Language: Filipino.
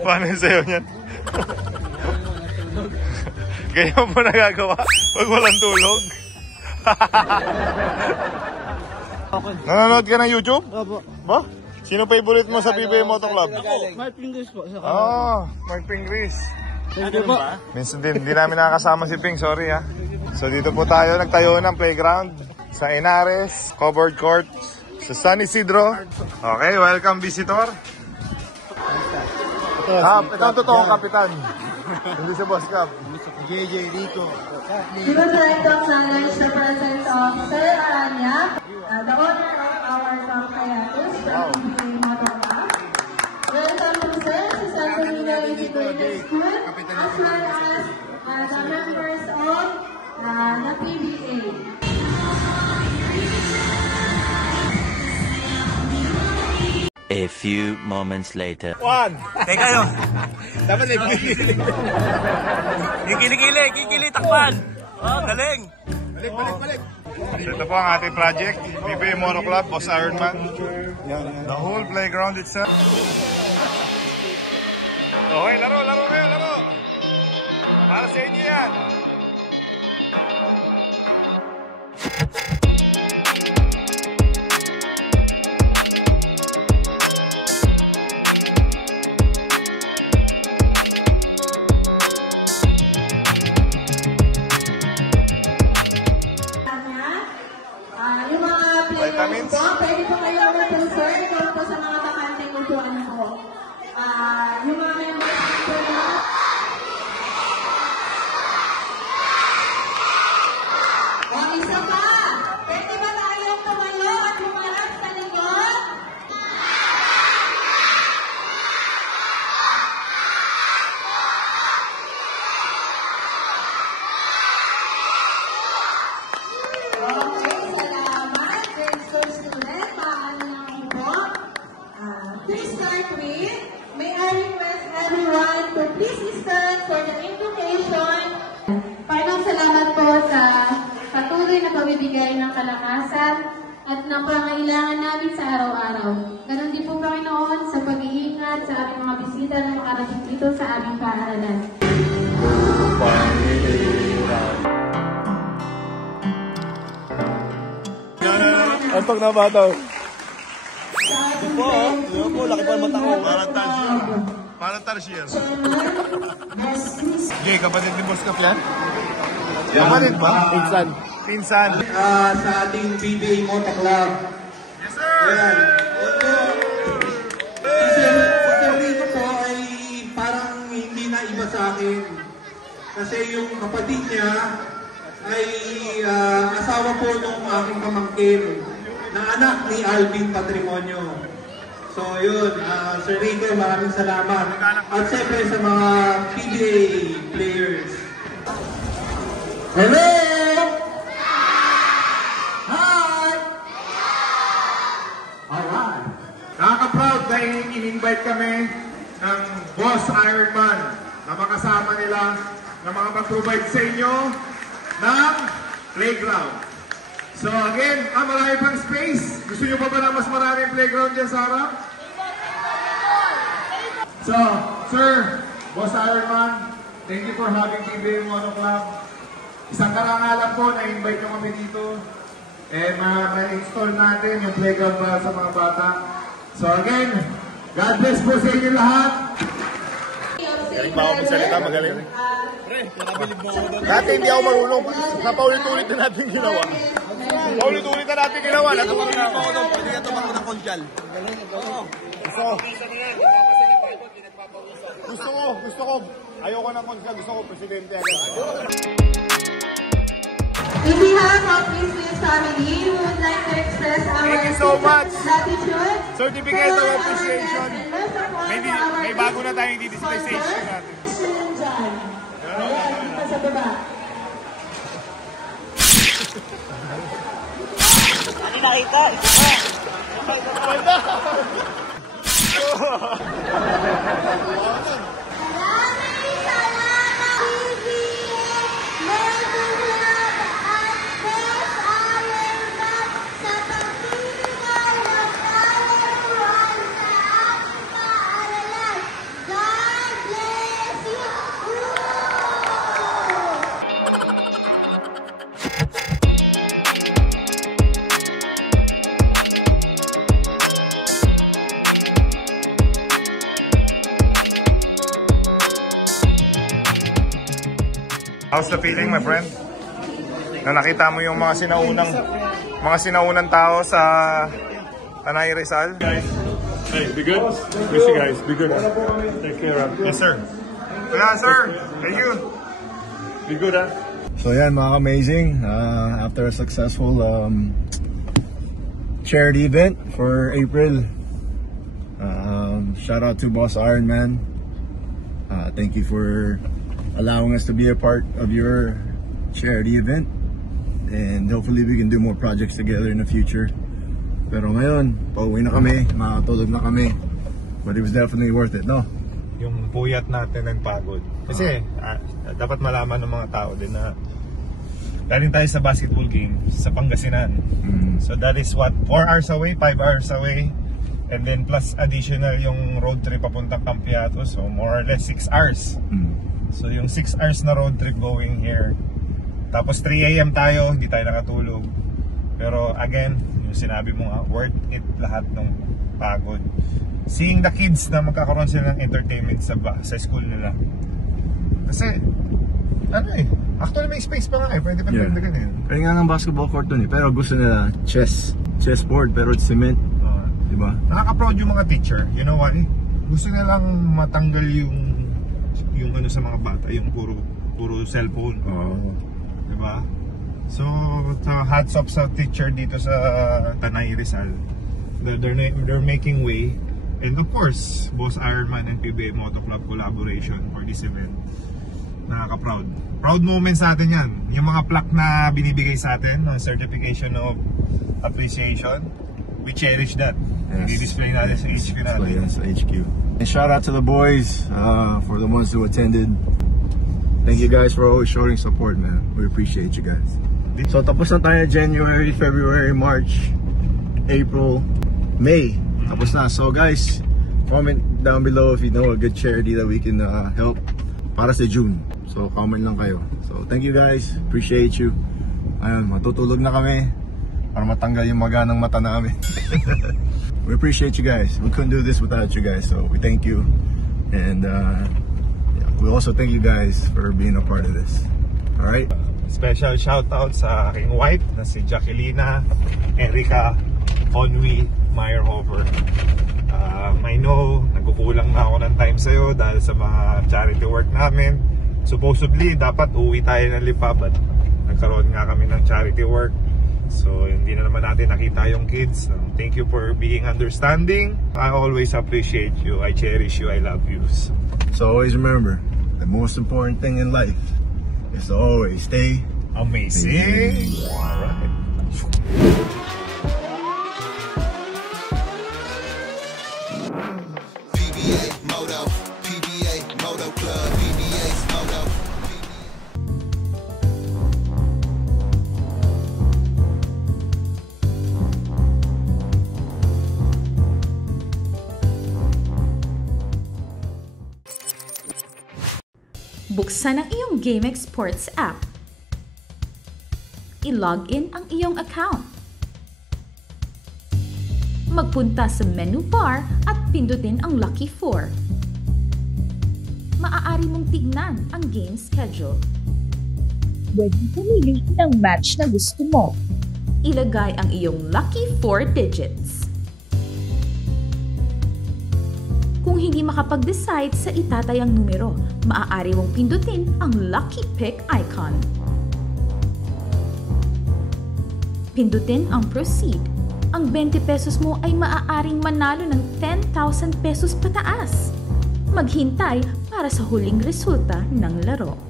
Paano yung sayo niyan? Ganyan mo nagagawa pag walang tulog. Nanonood ka ng YouTube? Opo. Ba? Sino favorite mo sa PBA Moto Club? Mark Pingris po. Mark Pingris. Ano ba? Minsan din, hindi namin nakakasama si Ping, sorry ha. So dito po tayo, nagtayo ng playground sa Henares, covered court, sa San Isidro. Okay, welcome visitor. Ito ang totoong kapitan. Hindi si Boss Cap. JJ Rico. We would like to acknowledge the presence of Sir Aranya, the owner of our Top Kayakus from PBA Moto Club. Welcome to Sir sa Santo Niño Integrated School, as well as the members of the PBA. A few moments later. Teka no. Dapat nagkikili. Kikili, takpan. Oh, galing. Balik. Ito po ang ating project, PBA Moto Club, Boss Ironman. The whole playground itself. Okay, laro kayo, laro. Para sa inyo yan. Yung mga players po, pwede po kayo mag-concern kung po sa mga bakanteng upuan po. Yung mga members po na isa pa! Pwede ba tayong tumayo at lumarap sa likod? Okay, salamat. Grade school student, paano naman po? To start with, may I request everyone to please stand for the invocation. Panginoong salamat po sa patuloy na pagbibigay ng kalakasan at ng pangailangan namin sa araw-araw. Ganon din po, Panginoon, sa pag-iingat sa aming mga bisita na makarating dito sa aming paaralan. Antok na ba ito? Opo, laki pa mata ko. Parang tarsier. Jay, kapatid ni Boss Cap yan? Kapatid ba? Pinsan. Sa ating PBA Moto Club. Yes, sir! Ayan. Si Sir Rico po ay parang hindi na iba sa akin. Kasi yung kapatid niya ay asawa po nung aking pamangkin na anak ni Alvin Patrimonio. So yun, Sir Rico, maraming salamat. At siyempre sa mga PBA players. Hello! Hi! Alright. Nakaka-proud dahil in-invite kami ng Boss Ironman na makasama nila na mga mag-provide sa inyo ng playground. So again, marami pang space. Gusto nyo pa ba na mas maraming playground dyan sa harap? So, Sir, Boss Ironman, thank you for having PBA Moto Club. Isang karangalan po na invite nyo kami dito. And ma-install natin yung playground para sa mga bata. So again, God bless po sa inyo lahat. Galing pa ako magsalita, magaling. Dati hindi ako marunong. Napaulit-ulit na natin ginawa. Paulit-ulit na natin ginawa. Natutunan na ako doon. Pwede ka tumakbo ng konsyal. Gusto ko. Ayoko ng konsyal. Gusto ko, presidente. In behalf of Christmas family, we would like to express our Thank you so much. gratitude. Certificate of appreciation. May bago na tayong di-display station natin. Ayan, dito sa baba. Ano nakita? How's the feeling, my friend? Na nakita mo yung mga sinaunang tao sa Tanay Rizal? Hey, be good? Miss you guys. Be good. Take care. Yes, sir. Yeah, sir. Thank you. Be good, huh? So yan, mga amazing. After a successful charity event for April, shout out to Boss Iron Man. Thank you for allowing us to be a part of your charity event, and hopefully we can do more projects together in the future. Pero ngayon, pauwi na kami, makakatulog na kami, but it was definitely worth it, no? Yung puyat natin and pagod. Kasi dapat malaman ng mga tao din na galing tayo sa basketball game sa Pangasinan. So that is what, 4 hours away, 5 hours away, and then plus additional yung road trip papuntang Campeato, so more or less 6 hours. So yung 6 hours na road trip going here, tapos 3 AM tayo, hindi tayo nakatulog. Pero again, yung sinabi mo nga, worth it lahat ng pagod. Seeing the kids na magkakaroon sila ng entertainment sa school nila. Kasi actually may space pa nga pwede pa nagdagan Kaya nga ng basketball court dun pero gusto nila chessboard pero it's cement. Diba? Nakaka-proud yung mga teacher. You know what? Gusto nilang matanggal yung ano sa mga bata, yung puro cellphone. Diba? So hats off sa teacher dito sa Tanay Rizal. They're making way. And of course, Boss Ironman and PBA Moto Club collaboration for this event. Nakaka-proud. Proud moment sa atin yan. Yung mga plaque na binibigay sa atin, certification of appreciation, we cherish that. I-display natin sa HQ natin. Yes, HQ. And shout out to the boys for the ones who attended. Thank you guys for always showing support, man. We appreciate you guys. So tapos na tayo January, February, March, April, May. Tapos na. So guys, comment down below if you know a good charity that we can help para sa June. So comment lang kayo. So thank you guys. Appreciate you. Ayun, matutulog na kami para matanggal yung maganang mata namin. We appreciate you guys. We couldn't do this without you guys. So we thank you. And we also thank you guys for being a part of this. Alright? Special shout out sa aking wife na si Jacquelina Erica Onwi Meyerhofer. I know nagkukulang na ako ng time sa'yo dahil sa mga charity work namin. Supposedly dapat uwi tayo ng Lipa, but nagkaroon nga kami ng charity work, so hindi na naman natin nakita yung kids. Thank you for being understanding. I always appreciate you. I cherish you. I love you. So always remember, the most important thing in life is to always stay amazing. Alright. Buksan ang iyong GameX Sports app. I-login ang iyong account. Magpunta sa menu bar at pindutin ang Lucky 4. Maaari mong tignan ang game schedule. Pwedeng pumili ng match na gusto mo. Ilagay ang iyong Lucky 4 digits. Kung hindi makapag-decide sa itatayang numero, maaari mong pindutin ang Lucky Pick icon. Pindutin ang Proceed. Ang 20 pesos mo ay maaaring manalo ng 10,000 pesos pataas. Maghintay para sa huling resulta ng laro.